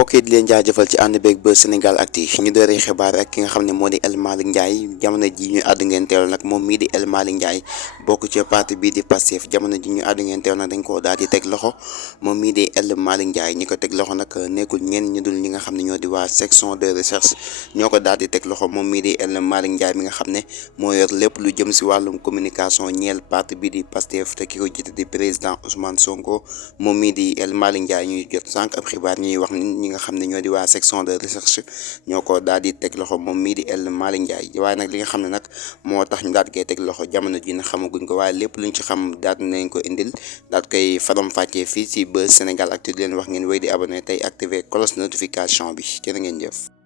mbokk yi di leen jaajëfal ci ànd beeg ba Sénégal Actu ñu dooree xibaar ak ki nga xam ne moo di El Malick Ndiaye jamono ji ñu àddu ngeen teewlu nag moom mii di El Malick Ndiaye bokk ci parti bii di Pastef jamono ji ñu àddu ngeen teewlu nag dañ koo daal di teg loxo moom mii di El Malick Ndiaye ñi ko teg loxo nag nekkul ñenn ñu dul ñi nga xam ne ñoo di waa section de recherche ñoo ko daal di teg loxo moom mii di El Malick Ndiaye mi nga xam ne moo yor lépp lu jëm si wàllum communication ñeel parti bii di Pastef te ki ko jiite di président Ousmane Sonko moom mii di El Malick Ndiaye ñuy jot sànq ab xibaar ñuy wax ñi nga xam ne ñoo di waa section de recherche ñoo ko daal di teg loxo moom mii di El Malick Ndiaye waaye nag li nga xam ne nag moo tax ñu daal di koy teg loxo jamono ji na xamaguñ ko waaye lépp luñ ci xam daal nañ ko indil daal koy faram-fàccee fii ci Buzz Sénégal Actu di leen wax ngeen wéy di abonné tey activer cloche notification bi jërë ngeen jëf.